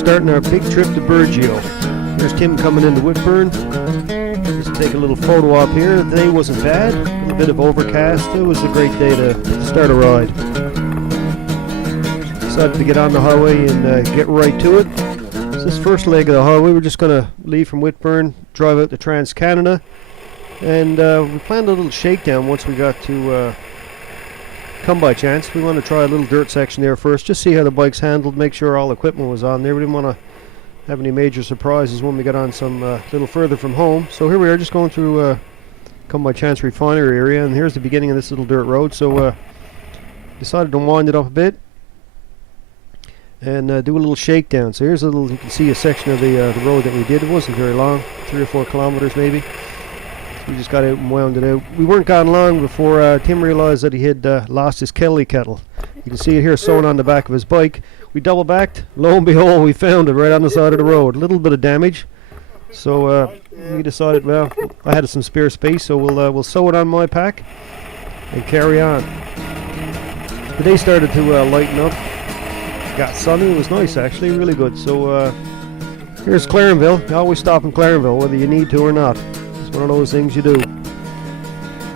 starting our big trip to Burgeo. There's Tim coming into Whitburn. Just take a little photo op here. The day wasn't bad. A little bit of overcast. It was a great day to start a ride. Decided to get on the highway and get right to it. So this first leg of the highway, we're just going to leave from Whitburn, drive out to Trans-Canada, and we planned a little shakedown once we got to Come By Chance. We want to try a little dirt section there first, just see how the bike's handled, make sure all equipment was on there. We didn't want to have any major surprises when we got on some little further from home. So here we are, just going through Come By Chance refinery area, and here's the beginning of this little dirt road. So decided to wind it up a bit and do a little shakedown. So here's a little, you can see a section of the road that we did. It wasn't very long, 3 or 4 kilometers maybe. So we just got out and wound it out. We weren't gone long before Tim realized that he had lost his Kelly kettle. You can see it here sewn on the back of his bike. We double backed, lo and behold, we found it right on the side of the road. A little bit of damage. So we decided, well, I had some spare space, so we'll sew it on my pack and carry on. The day started to lighten up. Got sunny. It was nice, actually, really good. So here's Clarenville. You always stop in Clarenville, whether you need to or not. It's one of those things you do.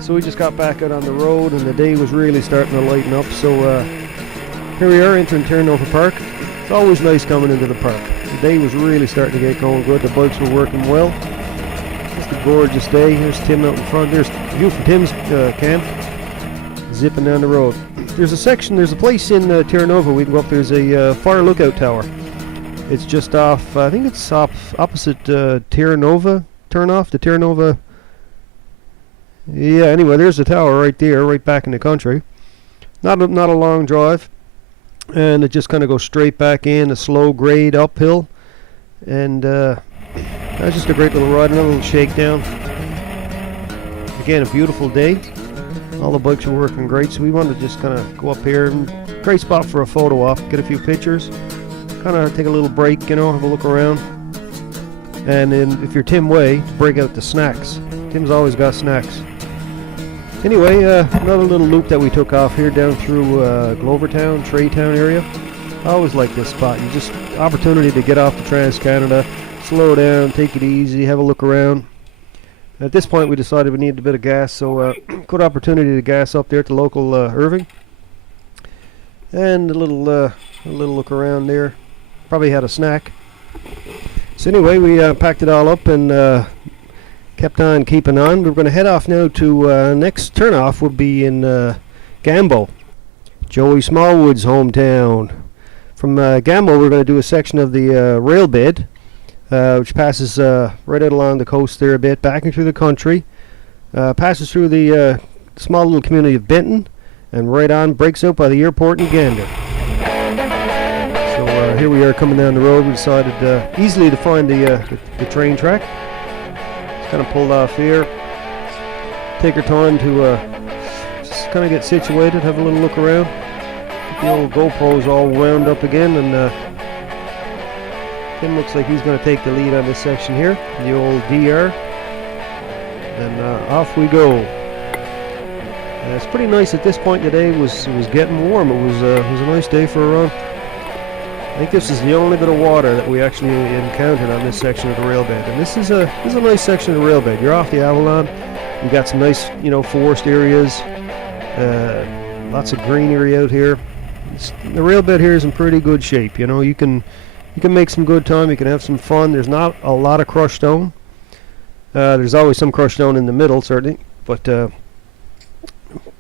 So we just got back out on the road, and the day was really starting to lighten up. So here we are entering Terranova Park. It's always nice coming into the park. The day was really starting to get going good. The bikes were working well. Just a gorgeous day. Here's Tim out in front. There's the view from Tim's camp, zipping down the road. There's a place in Terranova we can go up. There's a fire lookout tower. It's just off, I think it's opposite Terranova, turn off the Terranova. Yeah, anyway, there's the tower right there, right back in the country. Not a long drive. And it just kind of goes straight back in, a slow grade uphill. And that's just a great little ride, another little shakedown. Again, a beautiful day. All the bikes were working great, so we wanted to just kind of go up here. And great spot for a photo op, get a few pictures, kind of take a little break, you know, have a look around. And then if you're Tim Way, break out the snacks. Tim's always got snacks. Anyway, another little loop that we took off here down through Glovertown, Traytown area. I always like this spot. You just opportunity to get off to Trans-Canada, slow down, take it easy, have a look around. At this point, we decided we needed a bit of gas, so good opportunity to gas up there at the local Irving. And a little look around there. Probably had a snack. So anyway, we packed it all up and kept on keeping on. We're going to head off now to next turnoff would be in Gambo, Joey Smallwood's hometown. From Gambo, we're going to do a section of the rail bed, which passes right out along the coast there a bit, back into the country, passes through the small little community of Benton, and right on, breaks out by the airport in Gander. So here we are coming down the road. We decided easily to find the train track. Just kind of pulled off here, take our time to just kind of get situated, have a little look around. The old GoPro's all wound up again, and Tim looks like he's going to take the lead on this section here, the old DR, and off we go. It's pretty nice at this point today. It was getting warm. It was a nice day for a run. I think this is the only bit of water that we actually encountered on this section of the railbed, and this is a nice section of the railbed. You're off the Avalon. You got some nice, forest areas, lots of greenery out here. The railbed here is in pretty good shape. You can make some good time. You can have some fun. There's not a lot of crushed stone. There's always some crushed stone in the middle, certainly, but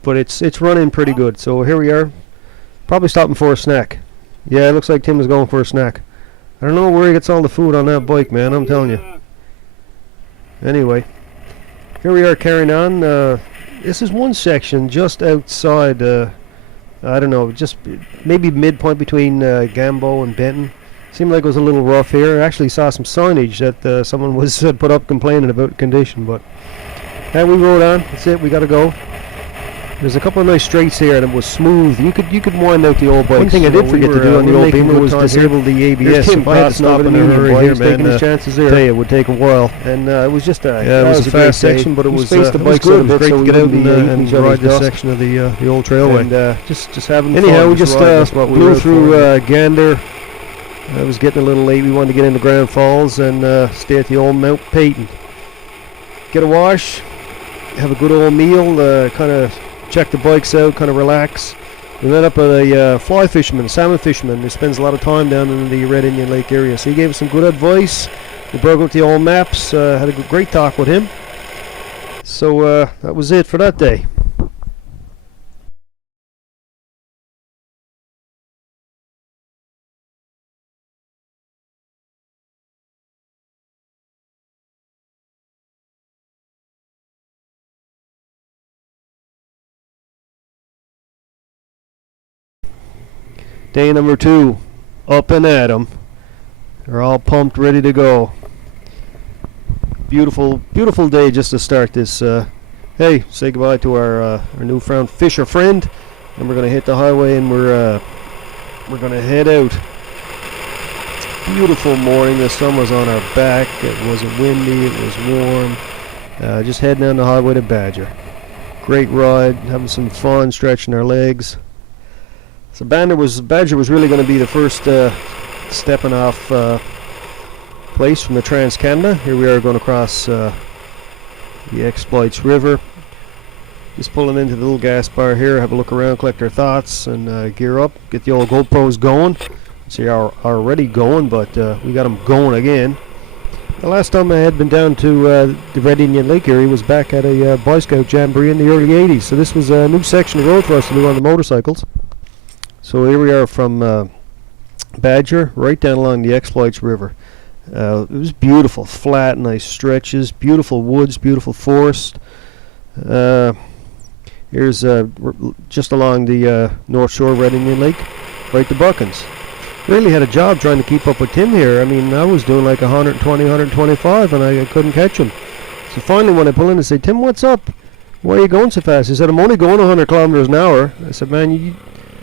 it's running pretty good. So here we are, probably stopping for a snack. Yeah, it looks like Tim is going for a snack. I don't know where he gets all the food on that bike, man, I'm telling you. Anyway, here we are carrying on. This is one section just outside, I don't know, just maybe midpoint between Gambo and Benton. Seemed like it was a little rough here. I actually saw some signage that someone was put up complaining about the condition, but we rode on. That's it, we got to go. There's a couple of nice straights here, and it was smooth. You could wind out the old bike. One thing I did forget to do on the old Beamer was disable the ABS. If I had to stop in a hurry here, man, taking his chances there. It would take a while, and it was just it was a fast section, but it was the bikes good. It was great to get out and ride this section of the old trailway. And just having fun. Anyhow, we just blew through Gander, It was getting a little late. We wanted to get into Grand Falls and stay at the old Mount Peyton. Get a wash, have a good old meal, kind of check the bikes out, kind of relax. We met up with a fly fisherman, a salmon fisherman, who spends a lot of time down in the Red Indian Lake area. So he gave us some good advice. We broke out the old maps, had a great talk with him. So that was it for that day. Day number 2, up and at 'em. They're all pumped, ready to go. Beautiful, beautiful day just to start this. Hey, say goodbye to our newfound fisher friend, and we're gonna hit the highway and we're gonna head out. Beautiful morning. The sun was on our back. It wasn't windy. It was warm. Just heading down the highway to Badger. Great ride. Having some fun, stretching our legs. So Badger was really going to be the first stepping off place from the Trans-Canada. Here we are going across the Exploits River. Just pulling into the little gas bar here, have a look around, collect our thoughts, and gear up. Get the old GoPros going. So they are already going, but we got them going again. The last time I had been down to the Red Indian Lake area was back at a Boy Scout Jamboree in the early 80s. So this was a new section of road for us to do on the motorcycles. So here we are from Badger right down along the Exploits River. It was beautiful, flat, nice stretches, beautiful woods, beautiful forest. Here's just along the North Shore of Red Indian Lake, right to Buchans. Really had a job trying to keep up with Tim here. I mean, I was doing like 120, 125, and I couldn't catch him. So finally, when I pull in and say, "Tim, what's up? Why are you going so fast?" He said, "I'm only going 100 kilometers an hour." I said, "Man, you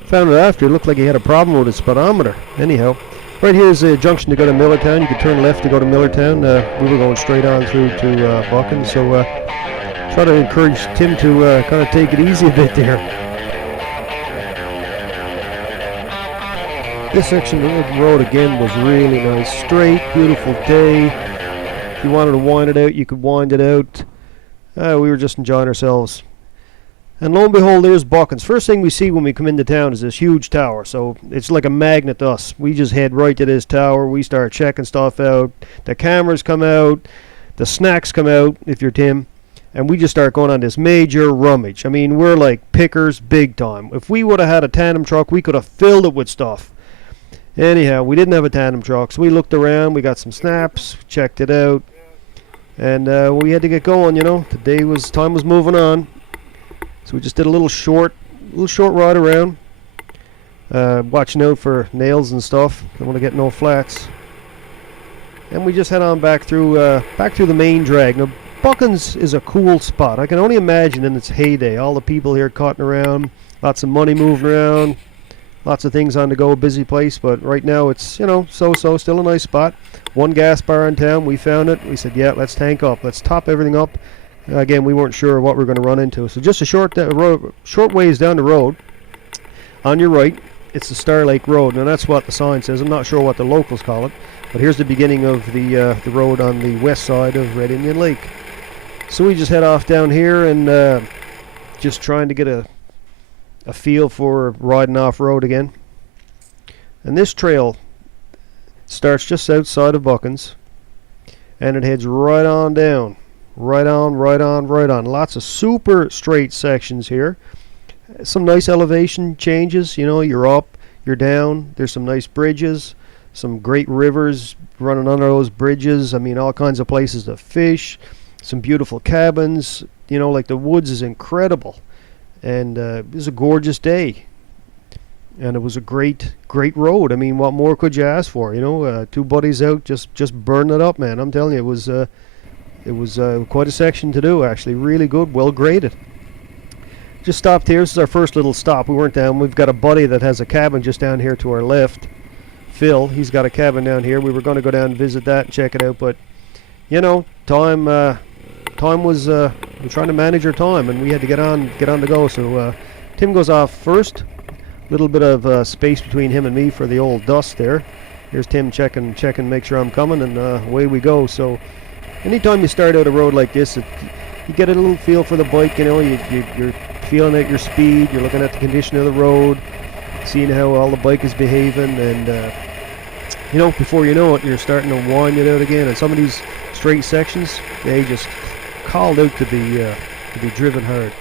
found it after. It looked like he had a problem with his speedometer." Anyhow, right here is a junction to go to Millertown. You could turn left to go to Millertown. We were going straight on through to Buchans. So try to encourage Tim to kind of take it easy a bit there. This section of the road again was really nice. Straight, beautiful day. If you wanted to wind it out, you could wind it out. We were just enjoying ourselves. And lo and behold, there's Buchans. First thing we see when we come into town is this huge tower. So it's like a magnet to us. We just head right to this tower. We start checking stuff out. The cameras come out. The snacks come out, if you're Tim. And we just start going on this major rummage. I mean, we're like pickers big time. If we would have had a tandem truck, we could have filled it with stuff. Anyhow, we didn't have a tandem truck. So we looked around. We got some snaps. Checked it out. And we had to get going, you know. Time was moving on. So we just did a little short ride around, watching out for nails and stuff. Don't want to get no flats. And we just head on back through the main drag. Now, Buchans is a cool spot. I can only imagine in its heyday, all the people here cutting around, lots of money moving around, lots of things on the go, a busy place. But right now it's, you know, so-so, still a nice spot. One gas bar in town. We found it. We said, yeah, let's tank up. Let's top everything up. Again, we weren't sure what we were going to run into. So just a short ways down the road, on your right, it's the Star Lake Road. Now that's what the sign says. I'm not sure what the locals call it. But here's the beginning of the road on the west side of Red Indian Lake. So we just head off down here and just trying to get a feel for riding off-road again. And this trail starts just outside of Buchans. And it heads right on down. Right on. Lots of super straight sections here. Some nice elevation changes. You know, you're up, you're down. There's some nice bridges. Some great rivers running under those bridges. I mean, all kinds of places to fish. Some beautiful cabins. You know, like the woods is incredible. And it was a gorgeous day. And it was a great road. I mean, what more could you ask for? You know, two buddies out just burning it up, man. I'm telling you, it was quite a section to do, actually. Really good, well graded. Just stopped here. This is our first little stop. We weren't down. We've got a buddy that has a cabin just down here to our left. Phil, he's got a cabin down here. We were going to go down and visit that and check it out, but you know, time was we're trying to manage our time, and we had to get on the go. So Tim goes off first. Little bit of space between him and me for the old dust there. Here's Tim checking, make sure I'm coming, and away we go. So anytime you start out a road like this, you get a little feel for the bike. You know, you're feeling at your speed. You're looking at the condition of the road, seeing how all the bike is behaving, and you know, before you know it, you're starting to wind it out again. And some of these straight sections, they just called out to be driven hard.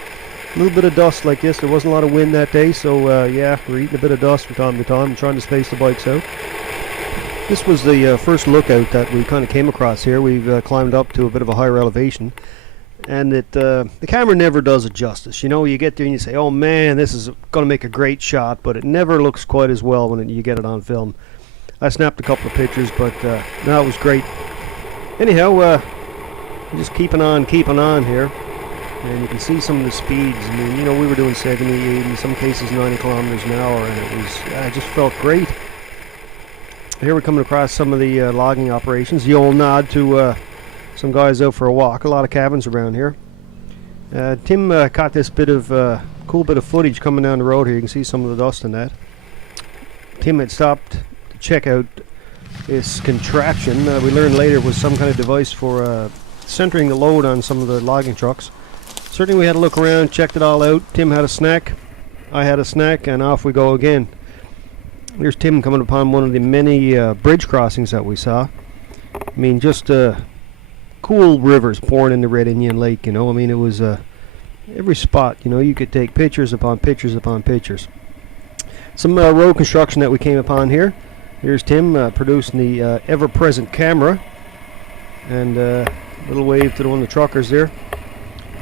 A little bit of dust like this. There wasn't a lot of wind that day, so yeah, we're eating a bit of dust from time to time and trying to space the bikes out. This was the first lookout that we kind of came across here. We've climbed up to a bit of a higher elevation, and the camera never does it justice. You know, you get there and you say, oh man, this is going to make a great shot, but it never looks quite as well when you get it on film. I snapped a couple of pictures, but no, it was great. Anyhow, just keeping on here, and you can see some of the speeds. I mean, you know, we were doing 70, 80, in some cases 90 kilometers an hour, and it just felt great. Here we're coming across some of the logging operations. The old nod to some guys out for a walk. A lot of cabins around here. Tim caught this cool bit of footage coming down the road here. You can see some of the dust in that. Tim had stopped to check out this contraption. We learned later it was some kind of device for centering the load on some of the logging trucks. Certainly we had a look around, checked it all out. Tim had a snack, I had a snack, and off we go again. Here's Tim coming upon one of the many bridge crossings that we saw. I mean, just cool rivers pouring into Red Indian Lake, you know. I mean, it was every spot, you know, you could take pictures upon pictures upon pictures. Some road construction that we came upon here. Here's Tim producing the ever-present camera, and little wave to one of the truckers there.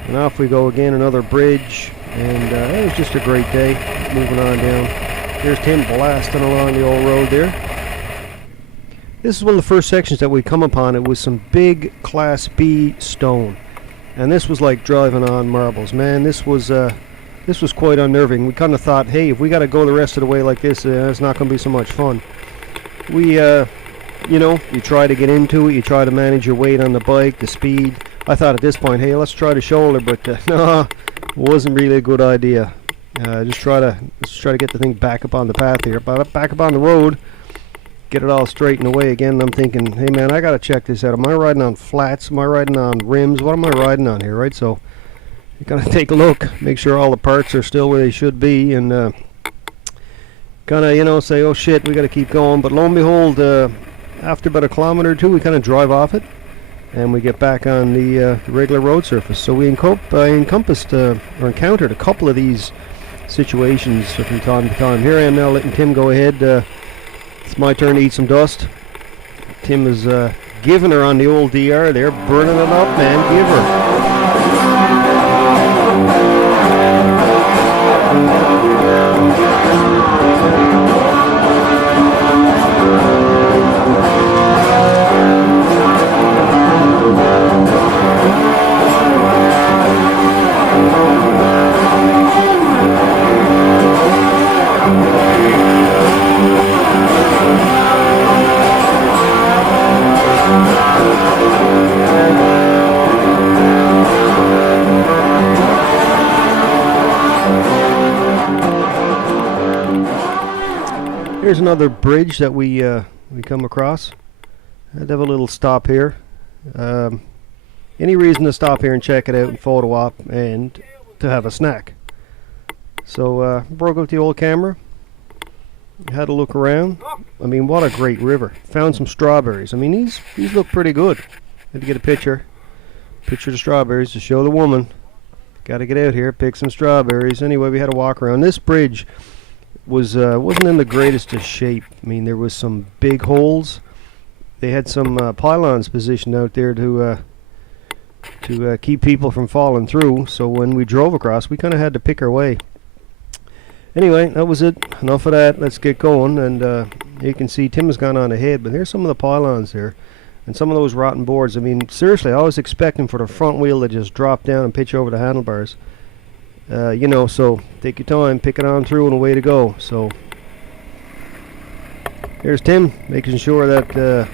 And off we go again, another bridge, and it was just a great day. Moving on down. Here's Tim blasting along the old road there. This is one of the first sections that we come upon. It was some big Class B stone, and this was like driving on marbles. Man, this was quite unnerving. We kind of thought, hey, if we got to go the rest of the way like this, it's not going to be so much fun. We, you know, you try to get into it, you try to manage your weight on the bike, the speed. I thought at this point, hey, let's try the shoulder, but no, it wasn't really a good idea. Let's try to get the thing back up on the path here, but back up on the road, get it all straightened away again. And I'm thinking, hey man, I gotta check this out. Am I riding on flats? Am I riding on rims? What am I riding on here, right? So you gotta take a look, make sure all the parts are still where they should be, and kind of, you know, say, oh shit, we gotta keep going. But lo and behold, after about a kilometer or two, we kind of drive off it, and we get back on the regular road surface. So we encountered a couple of these situations from time to time. Here I am now letting Tim go ahead. It's my turn to eat some dust. Tim is giving her on the old DR there, burning it up, man. Give her. Here's another bridge that we come across. I'd have a little stop here. Any reason to stop here and check it out and photo op and to have a snack. So broke out the old camera, had a look around. I mean, what a great river. Found some strawberries. I mean, these look pretty good. Had to get a picture of the strawberries to show the woman. Got to get out here, pick some strawberries. Anyway, we had a walk around. This bridge wasn't in the greatest of shape. I mean, there was some big holes. They had some pylons positioned out there to keep people from falling through. So when we drove across, we kind of had to pick our way. Anyway, that was it. Enough of that. Let's get going. And you can see Tim has gone on ahead, but here's some of the pylons there, and some of those rotten boards. I mean, seriously, I was expecting for the front wheel to just drop down and pitch over the handlebars. You know, so take your time, pick it on through, and away to go. So here's Tim making sure that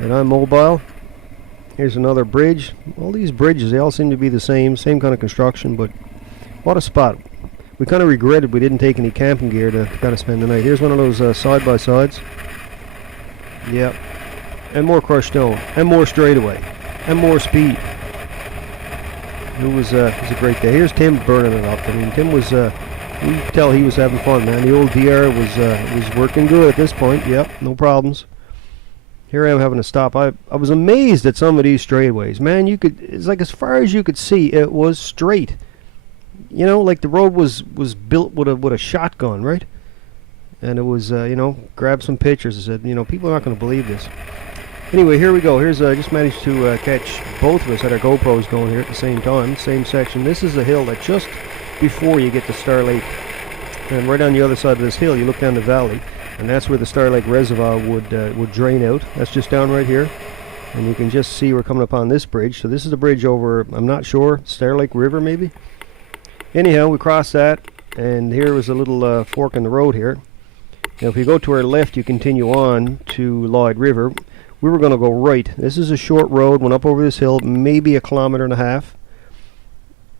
I'm mobile. Here's another bridge. All these bridges, they all seem to be the same kind of construction, but what a spot. We kind of regretted we didn't take any camping gear to kind of spend the night. Here's one of those side-by-sides. Yep. And more crushed stone, and more straightaway, and more speed. It was a great day. Here's Tim burning it up. I mean, Tim was, you could tell he was having fun, man. The old DR was working good at this point. Yep, no problems. Here I am having to stop. I was amazed at some of these straightaways, man. It's like as far as you could see, it was straight. You know, like the road was built with a shotgun, right? And it was, you know, grabbed some pictures. I said, you know, people are not going to believe this. Anyway, here we go. Here's just managed to catch both of us at our GoPros going here at the same time, same section. This is a hill that just before you get to Star Lake, and right on the other side of this hill, you look down the valley, and that's where the Star Lake Reservoir would drain out. That's just down right here, and you can just see we're coming upon this bridge. So this is the bridge over, I'm not sure, Star Lake River maybe. Anyhow, we crossed that, and here was a little fork in the road here. Now, if you go to our left, you continue on to Lyde River. We were going to go right. This is a short road, went up over this hill, maybe 1.5 kilometers.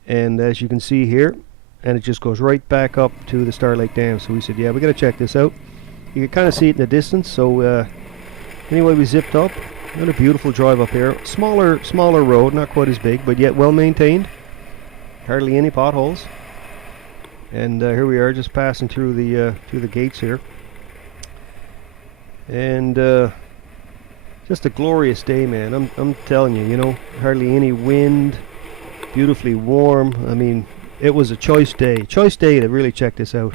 And as you can see here, and it just goes right back up to the Star Lake Dam. So we said, yeah, we got to check this out. You can kind of see it in the distance. So anyway, we zipped up. What a beautiful drive up here. Smaller road, not quite as big, but yet well maintained. Hardly any potholes. And here we are, just passing through the gates here. And just a glorious day, man. I'm telling you, you know, hardly any wind, beautifully warm. I mean, it was a choice day to really check this out.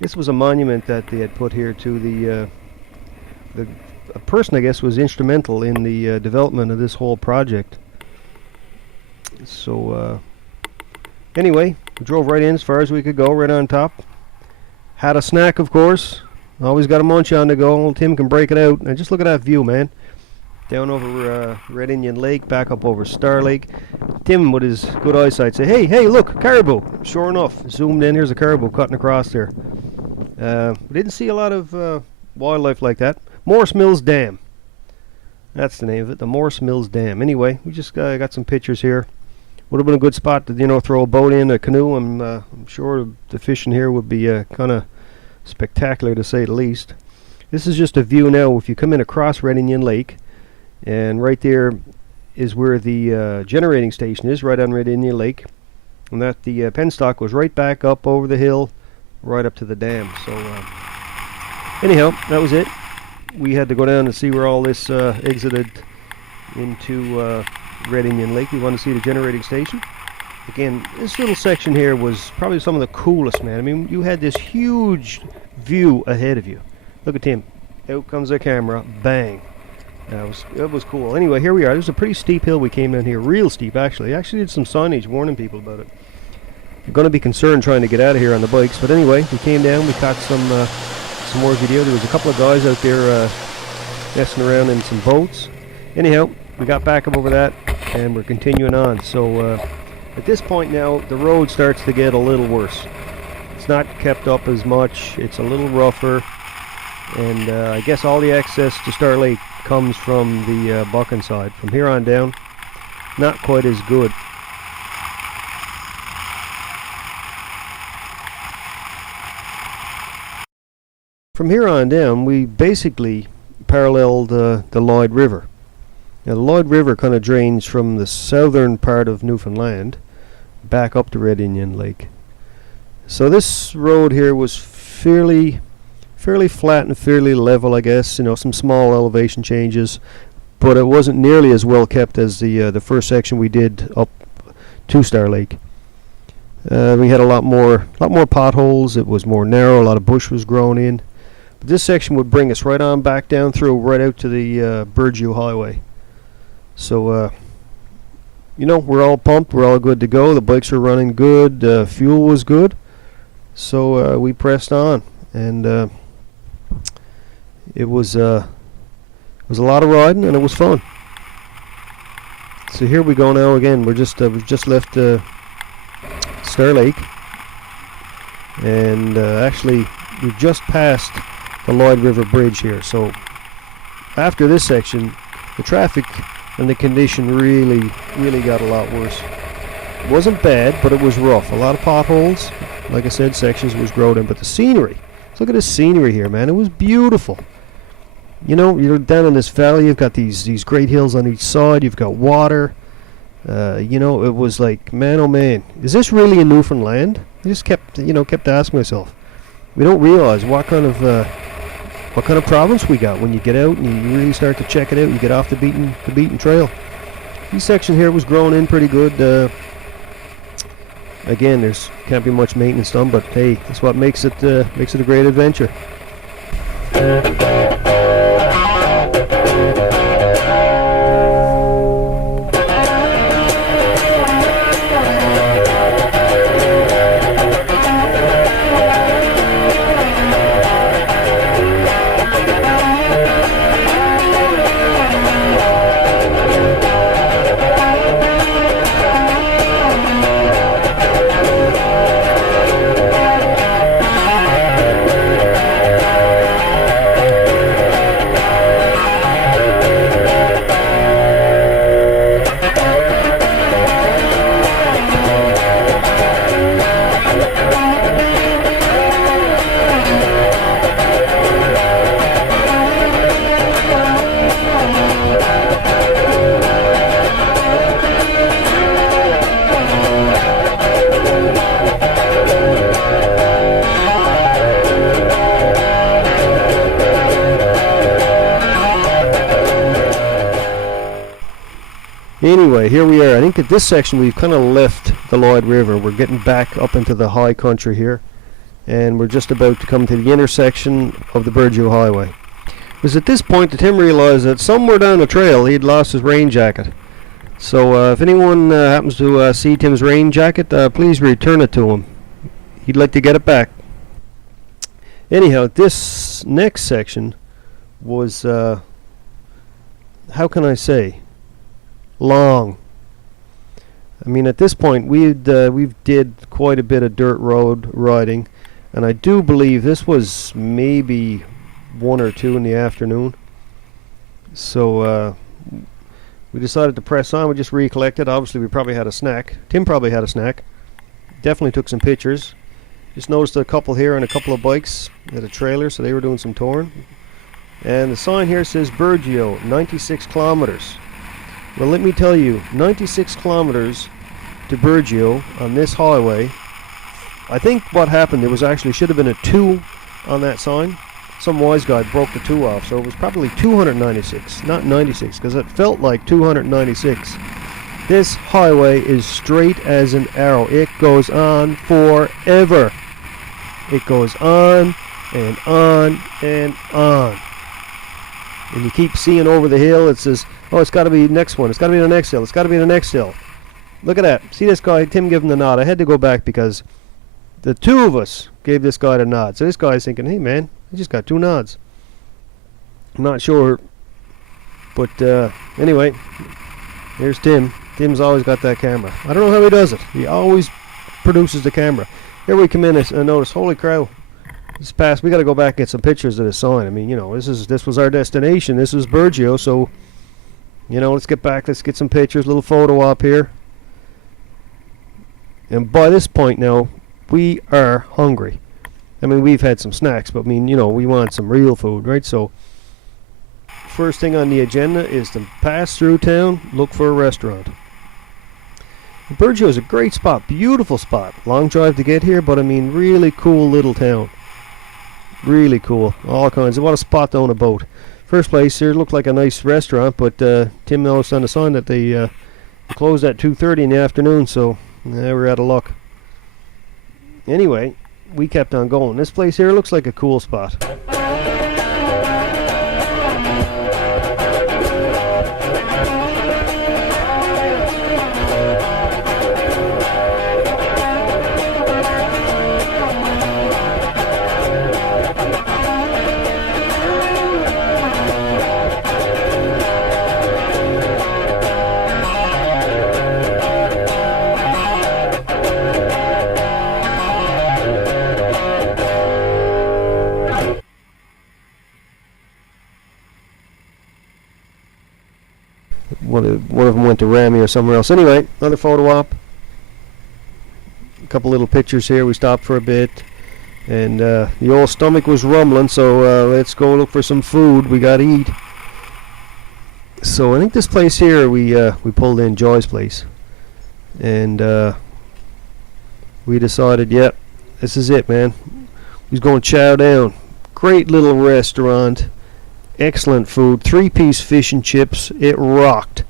This was a monument that they had put here to a person, I guess, was instrumental in the development of this whole project. So anyway, we drove right in as far as we could go, right on top. Had a snack, of course. Always got a munch on the go. Old Tim can break it out. And just look at that view, man. Down over Red Indian Lake, back up over Star Lake. Tim, with his good eyesight, say, hey, look, caribou. Sure enough, zoomed in. Here's a caribou cutting across there. We didn't see a lot of wildlife like that. Morse Mills Dam. That's the name of it, the Morse Mills Dam. Anyway, we just got some pictures here. Would have been a good spot to, you know, throw a boat in, a canoe. I'm sure the fishing here would be kind of spectacular, to say the least. This is just a view now. If you come in across Red Indian Lake, and right there is where the generating station is, right on Red Indian Lake, and that the penstock goes right back up over the hill, right up to the dam. So anyhow, that was it. We had to go down and see where all this exited into Red Indian Lake. We wanted to see the generating station. Again, this little section here was probably some of the coolest, man. I mean, you had this huge view ahead of you. Look at him. Out comes the camera. Bang. It was cool. Anyway, here we are. There's a pretty steep hill we came down here. Real steep, actually. I actually did some signage warning people about it. You're going to be concerned trying to get out of here on the bikes. But anyway, we came down. We caught some more video. There was a couple of guys out there messing around in some boats. Anyhow, we got back up over that, and we're continuing on. So at this point now, the road starts to get a little worse. It's not kept up as much. It's a little rougher. And I guess all the access to Star Lake comes from the Buchan side. From here on down, not quite as good. From here on down, we basically paralleled the Lyde River. Now, the Lyde River kind of drains from the southern part of Newfoundland back up to Red Indian Lake. So this road here was fairly flat and fairly level, I guess. You know, some small elevation changes, but it wasn't nearly as well kept as the first section we did up to Star Lake. We had a lot more potholes. It was more narrow. A lot of bush was grown in. But this section would bring us right on back down through, right out to the Burgeo Highway. So, you know, we're all pumped. We're all good to go. The bikes are running good. Fuel was good. So we pressed on, and it was a lot of riding, and it was fun. So here we go now again. We've just left Star Lake, and actually we've just passed the Lyde River Bridge here. So after this section, the traffic and the condition really got a lot worse. It wasn't bad, but it was rough. A lot of potholes. Like I said, sections was grown in, but the scenery. Look at this scenery here, man. It was beautiful. you're down in this valley. You've got these great hills on each side. You've got water. It was like, man, oh man, is this really in Newfoundland? I just kept asking myself. We don't realize what kind of province we got when you get out and you really start to check it out. You get off the beaten trail. This section here was growing in pretty good. Again, there's can't be much maintenance done, but hey, that's what makes it a great adventure. Anyway, here we are. I think at this section we've kind of left the Lyde River. We're getting back up into the high country here, and we're just about to come to the intersection of the Burgeo Highway. It was at this point that Tim realized that somewhere down the trail he'd lost his rain jacket. So if anyone happens to see Tim's rain jacket, please return it to him. He'd like to get it back. Anyhow, this next section was, how can I say, long. I mean, at this point we've did quite a bit of dirt road riding, and I do believe this was maybe 1 or 2 in the afternoon. So we decided to press on. We just recollected. Obviously we probably had a snack. Tim probably had a snack. Definitely took some pictures. Just noticed a couple here and a couple of bikes at a trailer, so they were doing some touring. And the sign here says Burgeo, 96 kilometers. Well, let me tell you, 96 kilometers to Burgeo on this highway. I think what happened, there was actually should have been a 2 on that sign. Some wise guy broke the 2 off, so it was probably 296, not 96, because it felt like 296. This highway is straight as an arrow. It goes on forever. It goes on and on and on. And you keep seeing over the hill, it says, oh, it's got to be the next one. It's got to be the next hill. It's got to be the next hill. Look at that. See this guy? Tim gave him the nod. I had to go back because the 2 of us gave this guy the nod. So this guy's thinking, hey, man, I just got 2 nods. I'm not sure. But anyway, here's Tim. Tim's always got that camera. I don't know how he does it. He always produces the camera. Here we come in and notice, holy cow. This past, we got to go back and get some pictures of the sign. I mean, this was our destination. This was Burgeo, so let's get back. Let's get some pictures. Little photo op here. And by this point now, we are hungry. I mean, we've had some snacks, but I mean, we want some real food, right? So, first thing on the agenda is to pass through town, look for a restaurant. Burgeo is a great spot, beautiful spot. Long drive to get here, but I mean, really cool little town. Really cool. All kinds. What a spot to own a boat. First place here looked like a nice restaurant, but Tim noticed on the sign that they closed at 2:30 in the afternoon, so we're out of luck. Anyway, we kept on going. This place here looks like a cool spot. One of them went to Ramy or somewhere else. Anyway, another photo op. A couple little pictures here. We stopped for a bit. And the old stomach was rumbling, so let's go look for some food. We gotta eat. So I think this place here, we pulled in Joy's place, and we decided, yep, this is it, man. We's going to chow down. Great little restaurant, excellent food, 3-piece fish and chips. It rocked.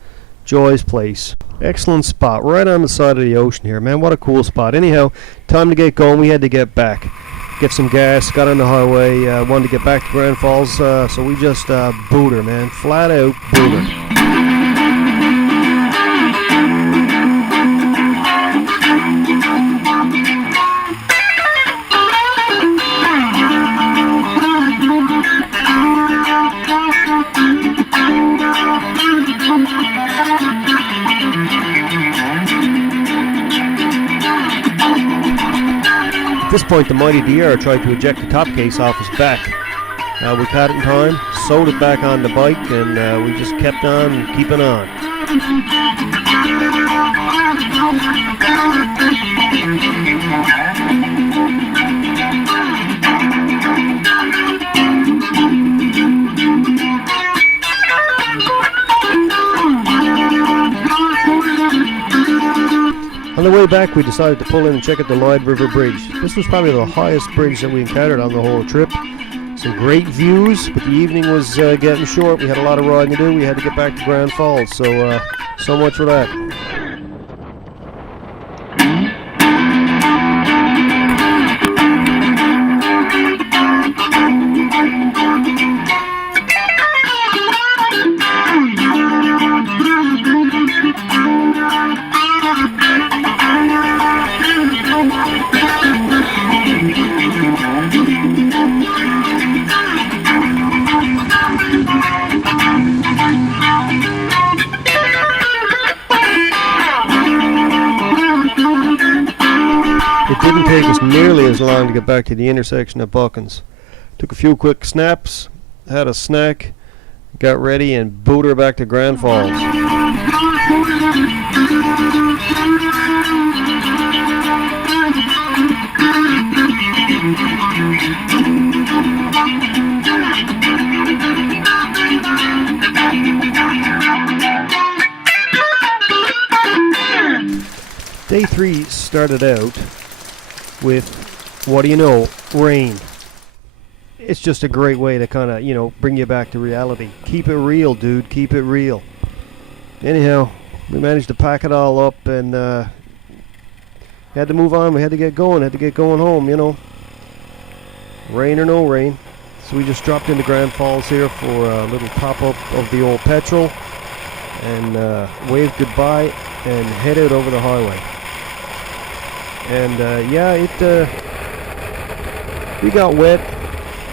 Joy's place, excellent spot, right on the side of the ocean here, man. What a cool spot. Anyhow, time to get going. We had to get back, get some gas, got on the highway, wanted to get back to Grand Falls, so we just booed her, man, flat out booed her. At this point, the mighty DR tried to eject the top case off his back. We caught it in time, sewed it back on the bike, and we just kept on keeping on. On the way back, we decided to pull in and check out the Lyde River Bridge. This was probably the highest bridge that we encountered on the whole trip. Some great views, but the evening was getting short. We had a lot of riding to do. We had to get back to Grand Falls, so much for that. It didn't take us nearly as long to get back to the intersection at Buchans. Took a few quick snaps, had a snack, got ready, and booted her back to Grand Falls. Day 3 started out with, what do you know, rain. It's just a great way to kind of, bring you back to reality. Keep it real, dude. Keep it real. Anyhow, we managed to pack it all up and had to move on. We had to get going. Had to get going home, Rain or no rain. So we just dropped into Grand Falls here for a little top-up of the old petrol and waved goodbye and headed over the highway. And we got wet.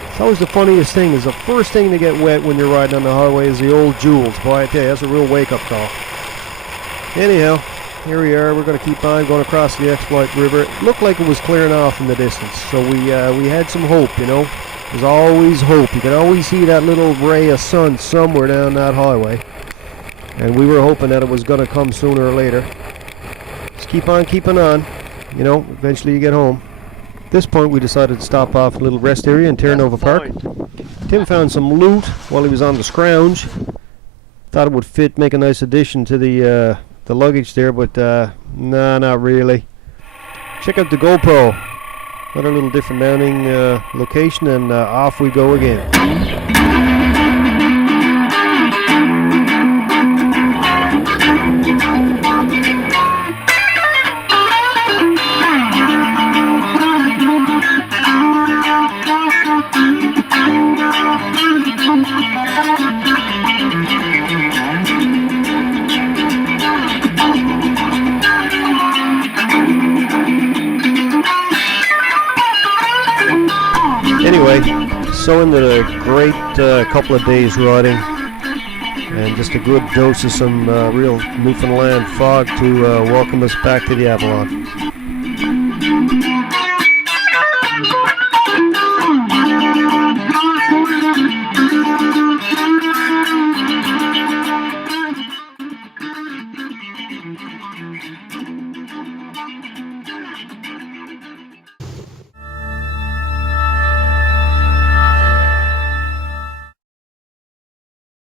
It's always the funniest thing, is the first thing to get wet when you're riding on the highway is the old jewels. Boy, I tell you, that's a real wake-up call. Anyhow, here we are. We're going to keep on going across the Exploit River. It looked like it was clearing off in the distance, so we had some hope, There's always hope. You can always see that little ray of sun somewhere down that highway. And we were hoping that it was going to come sooner or later. Just keep on keeping on. Eventually you get home. At this point, we decided to stop off a little rest area in Terranova Park. Tim found some loot while he was on the scrounge. Thought it would make a nice addition to the luggage there, but nah, not really. Check out the GoPro. Got a little different mounting location, and off we go again. Anyway, so into a great couple of days riding, and just a good dose of some real Newfoundland fog to welcome us back to the Avalon.